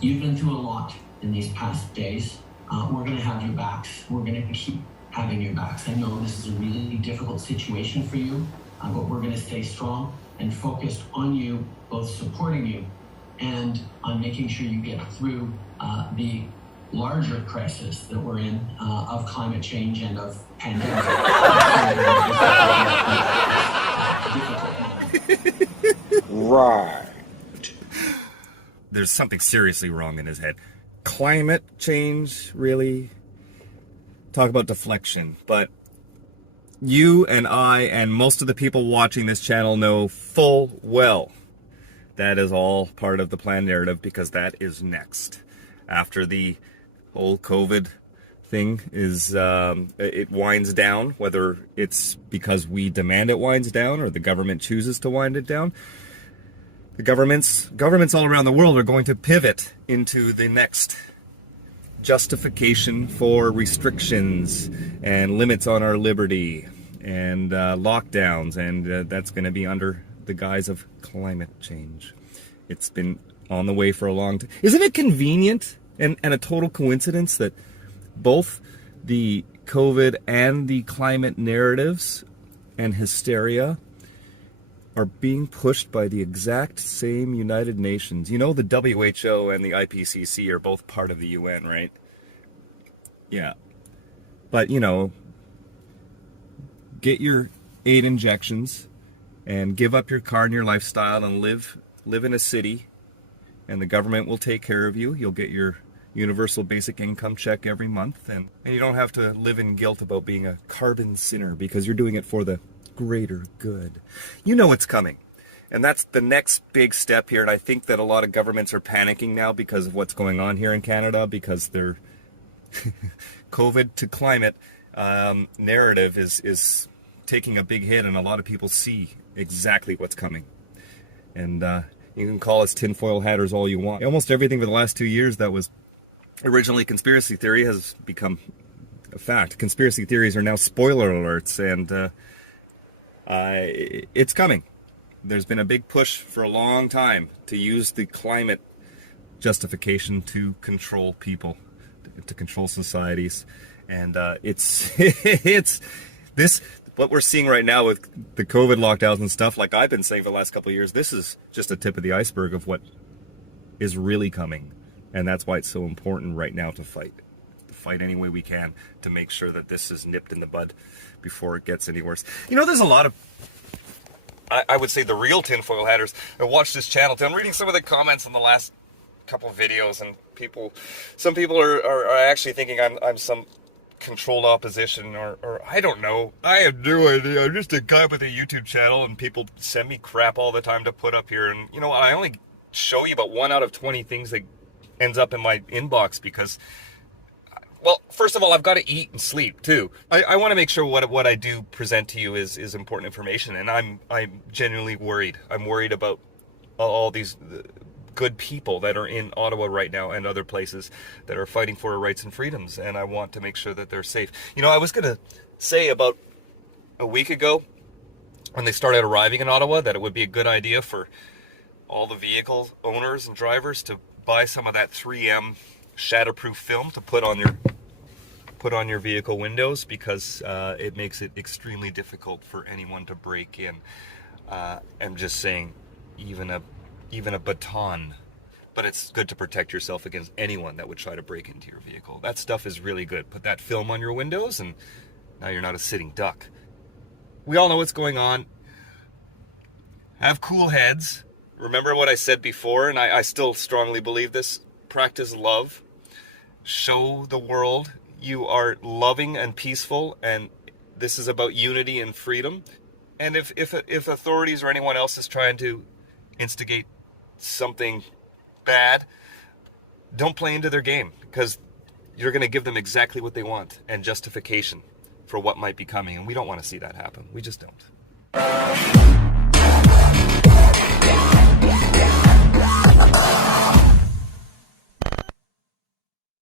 You've been through a lot in these past days. We're going to have your backs. We're going to keep having your backs. I know this is a really difficult situation for you, but we're going to stay strong and focused on you, both supporting you and on making sure you get through the larger crisis that we're in of climate change and of pandemic. Right. There's something seriously wrong in his head. Climate change, really? Talk about deflection. But you and I and most of the people watching this channel know full well that is all part of the planned narrative, because that is next. After the whole COVID thing is, it winds down, whether it's because we demand it winds down or the government chooses to wind it down. The governments all around the world are going to pivot into the next justification for restrictions and limits on our liberty and lockdowns, and that's going to be under the guise of climate change. It's been on the way for a long time. Isn't it convenient and a total coincidence that both the COVID and the climate narratives and hysteria are being pushed by the exact same United Nations? You know, the WHO and the IPCC are both part of the UN, right? Yeah. But, you know, get your 8 injections and give up your car and your lifestyle and live in a city, and the government will take care of you. You'll get your universal basic income check every month, and you don't have to live in guilt about being a carbon sinner because you're doing it for the greater good. You know it's coming. And that's the next big step here. And I think that a lot of governments are panicking now because of what's going on here in Canada, because their COVID to climate narrative is taking a big hit, and a lot of people see exactly what's coming. And you can call us tinfoil hatters all you want. Almost everything for the last 2 years that was originally conspiracy theory has become a fact. Conspiracy theories are now spoiler alerts, and it's coming. There's been a big push for a long time to use the climate justification to control people, to control societies, and it's this. What we're seeing right now with the COVID lockdowns and stuff, like I've been saying for the last couple of years, this is just a tip of the iceberg of what is really coming. And that's why it's so important right now to fight any way we can to make sure that this is nipped in the bud before it gets any worse. You know, there's a lot of, I would say, the real tinfoil hatters that watch this channel. I'm reading some of the comments on the last couple of videos, and some people are actually thinking I'm some controlled opposition, or I don't know. I have no idea. I'm just a guy with a YouTube channel, and people send me crap all the time to put up here. And you know what? I only show you about 1 out of 20 things that ends up in my inbox because, well, first of all, I've got to eat and sleep too. I want to make sure what I do present to you is important information, and I'm genuinely worried. I'm worried about all these good people that are in Ottawa right now and other places that are fighting for our rights and freedoms, and I want to make sure that they're safe. You know, I was going to say about a week ago when they started arriving in Ottawa that it would be a good idea for all the vehicle owners and drivers to buy some of that 3M shatterproof film to put on your vehicle windows, because it makes it extremely difficult for anyone to break in. I'm just saying, even a baton, but it's good to protect yourself against anyone that would try to break into your vehicle. That stuff is really good. Put that film on your windows, and now you're not a sitting duck. We all know what's going on. Have cool heads. Remember what I said before, and I still strongly believe this. Practice love. Show the world you are loving and peaceful, and this is about unity and freedom. And if authorities or anyone else is trying to instigate something bad, don't play into their game, because you're going to give them exactly what they want and justification for what might be coming, and we don't want to see that happen. We just don't.